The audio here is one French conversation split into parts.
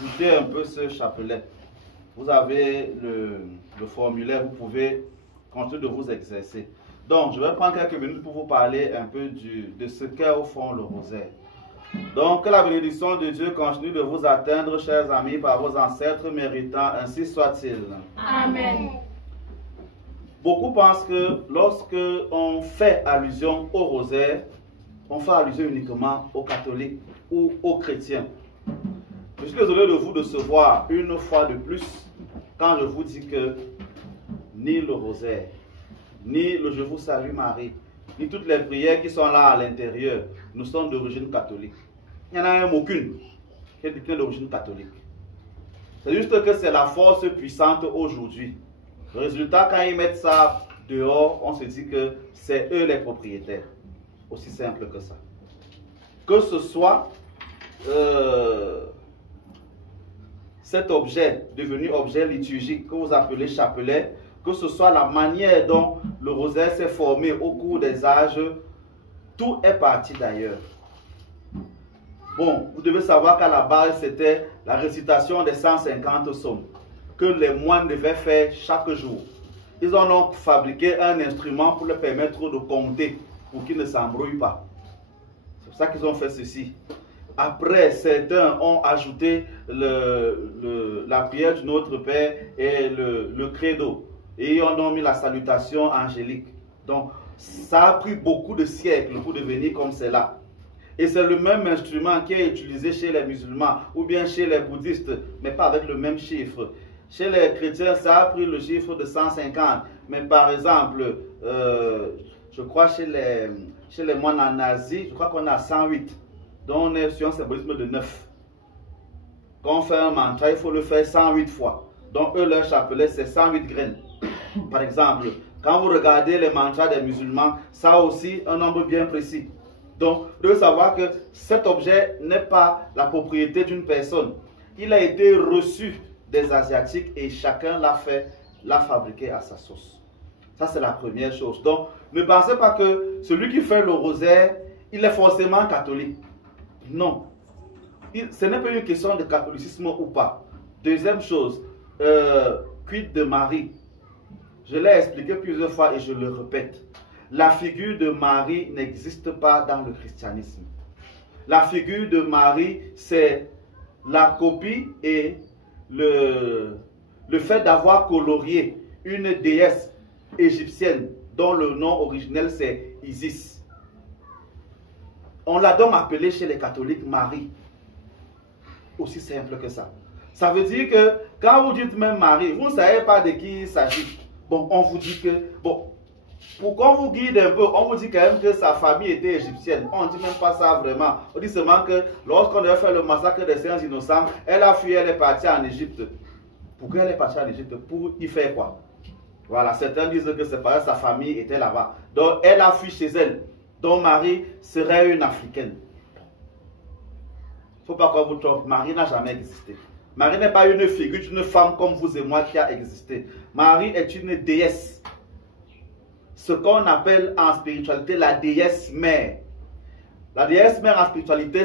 Goûtez un peu ce chapelet. Vous avez le formulaire, vous pouvez continuer de vous exercer. Donc, je vais prendre quelques minutes pour vous parler un peu de ce qu'est au fond le rosaire. Donc, que la bénédiction de Dieu continue de vous atteindre, chers amis, par vos ancêtres méritants, ainsi soit-il. Amen. Beaucoup pensent que lorsque on fait allusion au rosaire, on fait allusion uniquement aux catholiques ou aux chrétiens. Je suis désolé de vous décevoir une fois de plus quand je vous dis que ni le rosaire, ni le Je vous salue Marie, ni toutes les prières qui sont là à l'intérieur ne sont d'origine catholique. Il n'y en a même aucune qui est d'origine catholique. C'est juste que c'est la force puissante aujourd'hui. Le résultat, quand ils mettent ça dehors, on se dit que c'est eux les propriétaires. Aussi simple que ça. Que ce soit cet objet devenu objet liturgique que vous appelez chapelet, que ce soit la manière dont le rosaire s'est formé au cours des âges, tout est parti d'ailleurs. Bon, vous devez savoir qu'à la base, c'était la récitation des 150 psaumes que les moines devaient faire chaque jour. Ils ont donc fabriqué un instrument pour leur permettre de compter, pour qu'ils ne s'embrouillent pas. C'est pour ça qu'ils ont fait ceci. Après, certains ont ajouté la prière du Notre Père et le credo. Et ils ont mis la salutation angélique. Donc, ça a pris beaucoup de siècles pour devenir comme cela. Et c'est le même instrument qui est utilisé chez les musulmans ou bien chez les bouddhistes, mais pas avec le même chiffre. Chez les chrétiens, ça a pris le chiffre de 150. Mais par exemple, je crois chez les moines en Asie, je crois qu'on a 108. Donc on est sur un symbolisme de 9. Quand on fait un mantra, il faut le faire 108 fois. Donc eux, leur chapelet, c'est 108 graines. Par exemple, quand vous regardez les mantras des musulmans, ça a aussi un nombre bien précis. Donc, vous devez savoir que cet objet n'est pas la propriété d'une personne. Il a été reçu des Asiatiques et chacun l'a fabriqué à sa sauce. Ça, c'est la première chose. Donc, ne pensez pas que celui qui fait le rosaire, il est forcément catholique. Non. Ce n'est pas une question de catholicisme ou pas. Deuxième chose, quid de Marie? Je l'ai expliqué plusieurs fois et je le répète. La figure de Marie n'existe pas dans le christianisme. La figure de Marie, c'est la copie et le fait d'avoir colorié une déesse égyptienne dont le nom originel c'est Isis. On l'a donc appelée chez les catholiques Marie. Aussi simple que ça. Ça veut dire que quand vous dites même Marie, vous ne savez pas de qui il s'agit. Bon, on vous dit que... Bon, pour qu'on vous guide un peu, on vous dit quand même que sa famille était égyptienne. On ne dit même pas ça vraiment. On dit seulement que lorsqu'on devait faire le massacre des saints innocents, elle a fui, elle est partie en Égypte. Pourquoi elle est partie en Égypte? Pour y faire quoi? Voilà, certains disent que c'est parce que sa famille était là-bas. Donc elle a fui chez elle. Donc Marie serait une Africaine. Il ne faut pas qu'on vous trompe, Marie n'a jamais existé. Marie n'est pas une figure d'une femme comme vous et moi qui a existé. Marie est une déesse. Ce qu'on appelle en spiritualité la déesse mère. La déesse mère en spiritualité,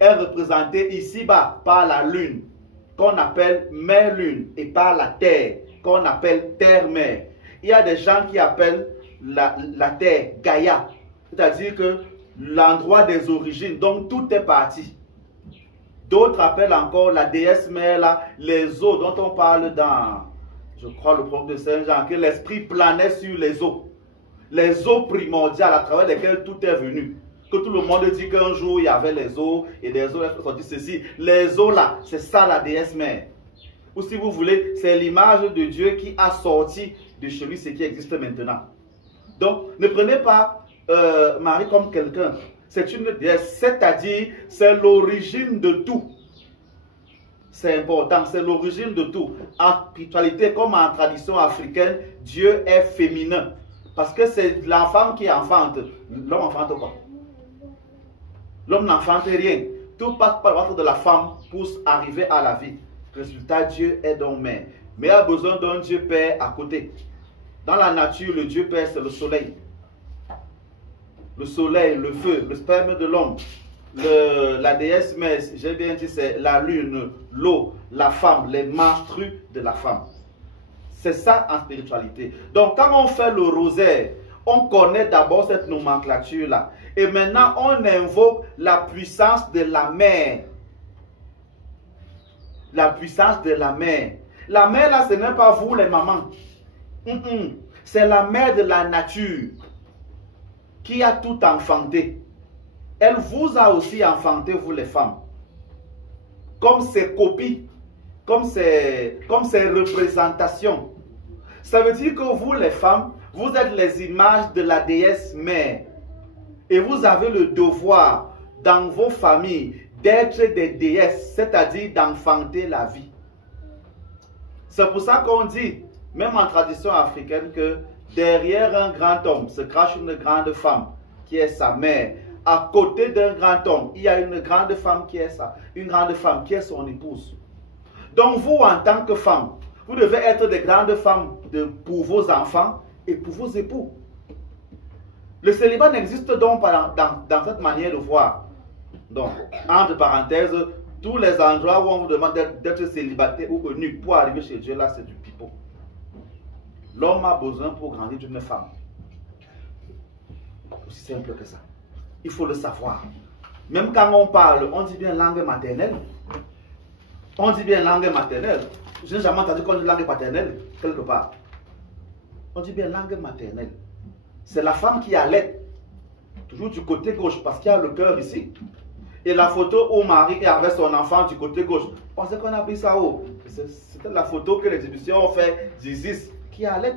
est représentée ici-bas par la lune, qu'on appelle mère lune, et par la terre, qu'on appelle terre-mère. Il y a des gens qui appellent la terre Gaïa, c'est-à-dire que l'endroit des origines, donc tout est parti. D'autres appellent encore la déesse mère là, les eaux dont on parle dans, je crois, le prophète de Saint-Jean, que l'esprit planait sur les eaux. Les eaux primordiales à travers lesquelles tout est venu. Que tout le monde dit qu'un jour il y avait les eaux et des eaux sont sorties ceci. Les eaux là, c'est ça la déesse mère. Ou si vous voulez, c'est l'image de Dieu qui a sorti de chez lui ce qui existe maintenant. Donc, ne prenez pas Marie comme quelqu'un. C'est une déesse, c'est-à-dire c'est l'origine de tout. C'est important, c'est l'origine de tout. En spiritualité comme en tradition africaine, Dieu est féminin. Parce que c'est la femme qui enfante. L'homme enfante quoi? L'homme n'enfante rien. Tout passe par le ventre de la femme pour arriver à la vie. Résultat, Dieu est donc mère. Mais il a besoin d'un Dieu Père à côté. Dans la nature, le Dieu Père, c'est le soleil. Le soleil, le feu, le sperme de l'homme. la déesse mère, j'ai bien dit, c'est la lune, l'eau, la femme, les menstrues de la femme. C'est ça en spiritualité. Donc quand on fait le rosaire, on connaît d'abord cette nomenclature-là. Et maintenant, on invoque la puissance de la mère. La puissance de la mère. La mère, là, ce n'est pas vous, les mamans. C'est la mère de la nature qui a tout enfanté. Elle vous a aussi enfanté, vous les femmes. Comme ses copies, comme ses représentations. Ça veut dire que vous, les femmes, vous êtes les images de la déesse mère. Et vous avez le devoir, dans vos familles, d'être des déesses, c'est-à-dire d'enfanter la vie. C'est pour ça qu'on dit, même en tradition africaine, que derrière un grand homme se cache une grande femme, qui est sa mère. À côté d'un grand homme, il y a une grande femme qui est son épouse. Donc vous, en tant que femme, vous devez être des grandes femmes pour vos enfants et pour vos époux. Le célibat n'existe donc pas dans cette manière de voir. Donc, entre parenthèses, tous les endroits où on vous demande d'être célibataire ou nu pour arriver chez Dieu, là, c'est du pipeau. L'homme a besoin pour grandir d'une femme. Aussi simple que ça. Il faut le savoir. Même quand on parle, on dit bien langue maternelle. On dit bien langue maternelle. Je n'ai jamais entendu qu'on dit langue paternelle, quelque part. On dit bien langue maternelle. C'est la femme qui allait, toujours du côté gauche, parce qu'il y a le cœur ici. Et la photo où Marie avait son enfant du côté gauche. Pensez qu'on a pris ça où? C'était la photo que l'exhibition fait d'Isis, qui allait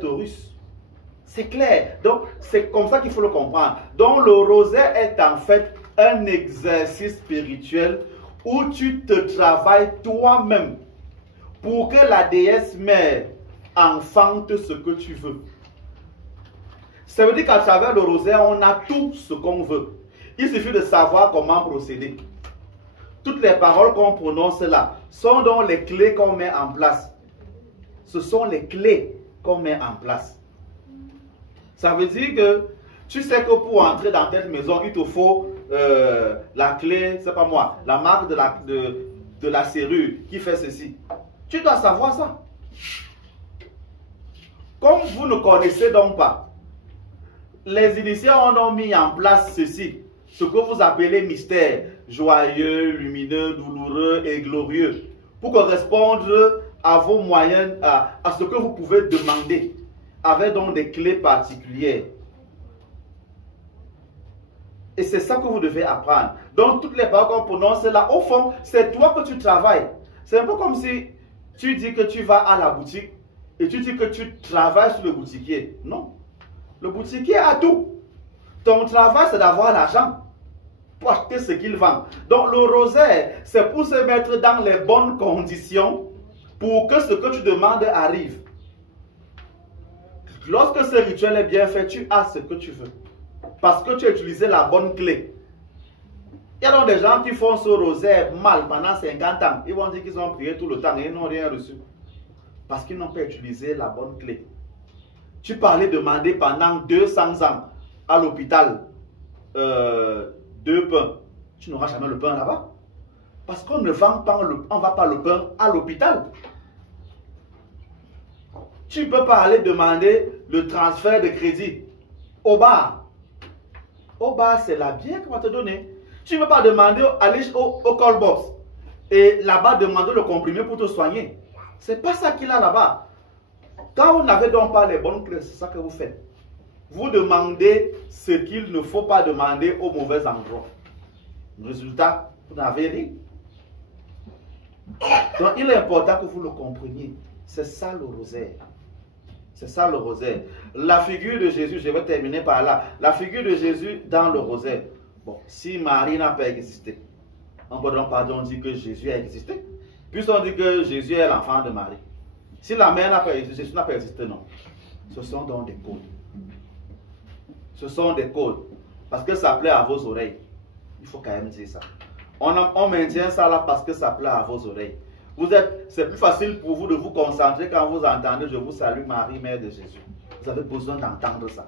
Taurus. C'est clair. Donc, c'est comme ça qu'il faut le comprendre. Donc, le rosaire est en fait un exercice spirituel où tu te travailles toi-même pour que la déesse mère enfante ce que tu veux. Ça veut dire qu'à travers le rosaire, on a tout ce qu'on veut. Il suffit de savoir comment procéder. Toutes les paroles qu'on prononce là sont donc les clés qu'on met en place. Ce sont les clés qu'on met en place. Ça veut dire que tu sais que pour entrer dans telle maison, il te faut la clé, c'est pas moi, la marque de la serrure qui fait ceci. Tu dois savoir ça. Comme vous ne connaissez donc pas, les initiés ont mis en place ceci, ce que vous appelez mystère, joyeux, lumineux, douloureux et glorieux, pour correspondre à vos moyens, à ce que vous pouvez demander, avec donc des clés particulières. Et c'est ça que vous devez apprendre. Donc toutes les paroles qu'on prononce là, au fond, c'est toi que tu travailles. C'est un peu comme si tu dis que tu vas à la boutique et tu dis que tu travailles sur le boutiquier. Non. Le boutiquier a tout. Ton travail, c'est d'avoir l'argent pour acheter ce qu'il vend. Donc le rosaire, c'est pour se mettre dans les bonnes conditions pour que ce que tu demandes arrive. Lorsque ce rituel est bien fait, tu as ce que tu veux. Parce que tu as utilisé la bonne clé. Il y a donc des gens qui font ce rosaire mal pendant 50 ans. Ils vont dire qu'ils ont prié tout le temps et ils n'ont rien reçu. Parce qu'ils n'ont pas utilisé la bonne clé. Tu parlais demander pendant 200 ans à l'hôpital 2 pains. Tu n'auras jamais le pain là-bas. Parce qu'on ne vend pas le pain à l'hôpital. Tu peux pas aller demander le transfert de crédit au bar. Au bar, c'est la bière qu'on va te donner. Tu ne peux pas demander aller au call box et là-bas demander le comprimé pour te soigner. C'est pas ça qu'il a là-bas. Quand vous n'avez donc pas les bonnes clés, c'est ça que vous faites. Vous demandez ce qu'il ne faut pas demander au mauvais endroit. Résultat, vous n'avez rien. Donc il est important que vous le compreniez. C'est ça le rosaire. C'est ça le rosaire. La figure de Jésus, je vais terminer par là. La figure de Jésus dans le rosaire. Bon, si Marie n'a pas existé, on peut donc pardon dire que Jésus a existé. Puisqu'on dit que Jésus est l'enfant de Marie. Si la mère n'a pas existé, Jésus n'a pas existé, non. Ce sont donc des codes. Ce sont des codes. Parce que ça plaît à vos oreilles. Il faut quand même dire ça. On maintient ça là parce que ça plaît à vos oreilles. C'est plus facile pour vous de vous concentrer quand vous entendez « Je vous salue Marie, Mère de Jésus ». Vous avez besoin d'entendre ça.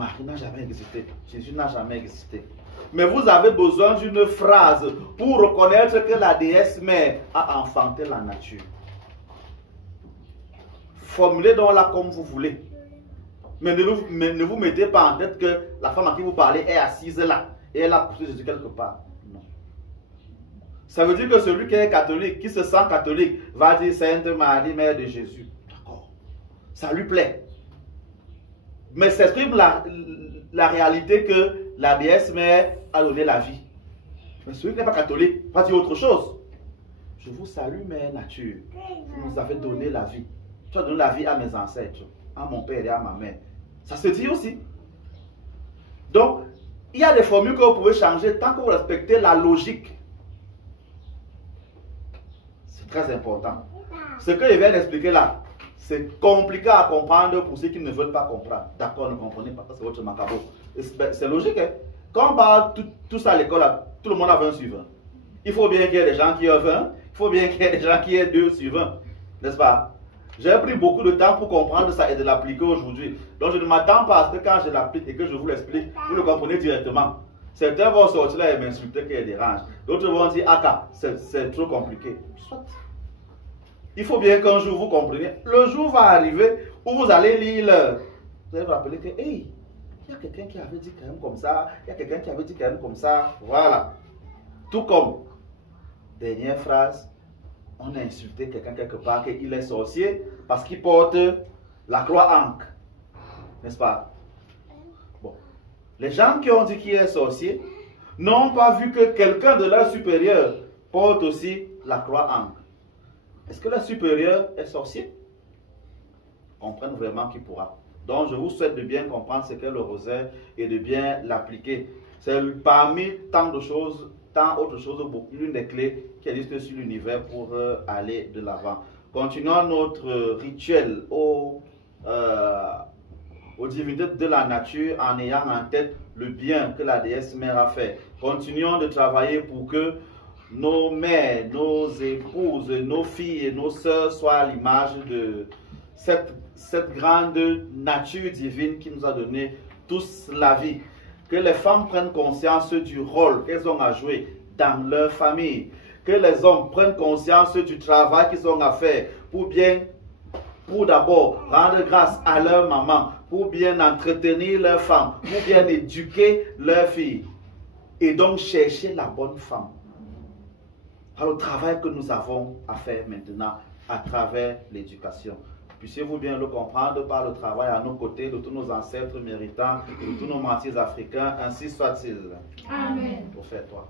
Marie n'a jamais existé. Jésus n'a jamais existé. Mais vous avez besoin d'une phrase pour reconnaître que la déesse mère a enfanté la nature. Formulez donc là comme vous voulez. Mais ne vous mettez pas en tête que la femme à qui vous parlez est assise là et elle a poussé Jésus quelque part. Non. Ça veut dire que celui qui est catholique, qui se sent catholique, va dire Sainte Marie, Mère de Jésus. D'accord. Ça lui plaît. Mais c'est exprime la réalité que la déesse mère a donné la vie. Mais celui qui n'est pas catholique va dire autre chose. Je vous salue, Mère Nature. Vous nous avez donné la vie. Tu as donné la vie à mes ancêtres, à mon père et à ma mère. Ça se dit aussi. Donc, il y a des formules que vous pouvez changer tant que vous respectez la logique. C'est très important. Ce que je viens d'expliquer là, c'est compliqué à comprendre pour ceux qui ne veulent pas comprendre. D'accord, ne comprenez pas, c'est votre macabo. C'est logique, hein? Quand on parle tout ça à l'école, tout le monde a 20 sur 20. Il faut bien qu'il y ait des gens qui aient 20, il faut bien qu'il y ait des gens qui aient 2 sur 20. N'est-ce pas? J'ai pris beaucoup de temps pour comprendre ça et de l'appliquer aujourd'hui. Donc je ne m'attends pas à ce que quand je l'applique et que je vous l'explique, vous le comprenez directement. Certains vont sortir là et m'insulter qu'il y a des ranges. D'autres vont dire, ah, c'est trop compliqué. Soit. Il faut bien qu'un jour vous compreniez. Le jour va arriver où vous allez lire, vous allez vous rappeler que, hey, il y a quelqu'un qui avait dit quand même comme ça, il y a quelqu'un qui avait dit quand même comme ça. Voilà. Tout comme, dernière phrase, on a insulté quelqu'un quelque part qu'il est sorcier parce qu'il porte la croix ankh. N'est-ce pas? Bon. Les gens qui ont dit qu'il est sorcier n'ont pas vu que quelqu'un de leur supérieur porte aussi la croix ankh. Est-ce que le supérieur est sorcier? Comprendre vraiment qui pourra. Donc je vous souhaite de bien comprendre ce qu'est le rosaire et de bien l'appliquer. C'est parmi tant de choses, tant autre chose, l'une des clés qui existent sur l'univers pour aller de l'avant. Continuons notre rituel aux divinités de la nature en ayant en tête le bien que la déesse mère a fait. Continuons de travailler pour que nos mères, nos épouses, nos filles et nos sœurs soient à l'image de cette grande nature divine qui nous a donné tous la vie. Que les femmes prennent conscience du rôle qu'elles ont à jouer dans leur famille. Que les hommes prennent conscience du travail qu'ils ont à faire pour d'abord rendre grâce à leur maman, pour bien entretenir leur femme, pour bien éduquer leur fille. Et donc chercher la bonne femme. Alors, le travail que nous avons à faire maintenant à travers l'éducation. Puissiez-vous bien le comprendre par le travail à nos côtés de tous nos ancêtres méritants, de tous nos martyrs africains, ainsi soit-il. Amen. Pour faire toi.